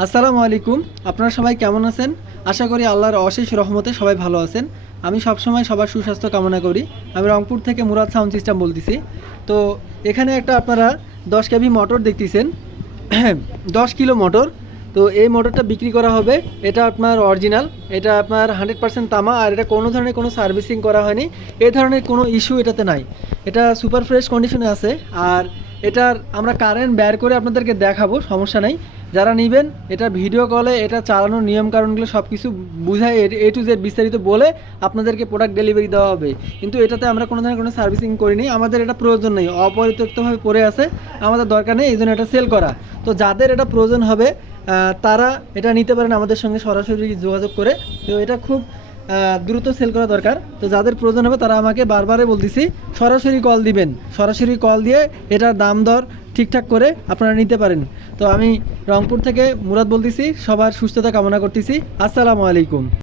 আসসালামু আলাইকুম। আপনারা সবাই কেমন আছেন? আশা করি আল্লাহর অশেষ রহমতে সবাই ভালো আছেন। আমি সবসময় সবার সুস্বাস্থ্য কামনা করি। আমি রংপুর থেকে মুরাদ সাউন্ড সিস্টেম বলতেছি। তো এখানে একটা আপনারা 10 কেভি মোটর দেখতেছেন, 10 কিলো মোটর। তো এই মোটরটা বিক্রি করা হবে। এটা আপনার অরিজিনাল, এটা আপনার 100% তামা, আর এটা কোনো ধরনের কোনো সার্ভিসিং করা হয়নি। এই ধরনের কোনো ইস্যু এটাতে নাই। এটা সুপার ফ্রেশ কন্ডিশনে আছে। আর এটার আমরা কারেন্ট বের করে আপনাদেরকে দেখাবো, সমস্যা নাই। যারা নেবেন এটা ভিডিও কলে এটা চালানোর নিয়ম কারণগুলো সব কিছু বুঝাই এ টু জেড বিস্তারিত বলে আপনাদেরকে প্রোডাক্ট ডেলিভারি দেওয়া হবে। কিন্তু এটাতে আমরা কোনো ধরনের কোনো সার্ভিসিং করিনি, আমাদের এটা প্রয়োজন নেই, অপরিত্যক্তভাবে পড়ে আছে, আমাদের দরকার নেই, এই জন্য এটা সেল করা। তো যাদের এটা প্রয়োজন হবে তারা এটা নিতে পারেন আমাদের সঙ্গে সরাসরি যোগাযোগ করে। তো এটা খুব দ্রুত সেল করা দরকার। তো যাদের প্রয়োজন হবে তারা আমাকে বারবারে বলতেছি সরাসরি কল দিবেন, সরাসরি কল দিয়ে এটার দাম দর ঠিকঠাক করে আপনারা নিতে পারেন। তো আমি রংপুর থেকে মুরাদ বলতেছি, সবার সুস্থতা কামনা করতেছি। আসসালামু আলাইকুম।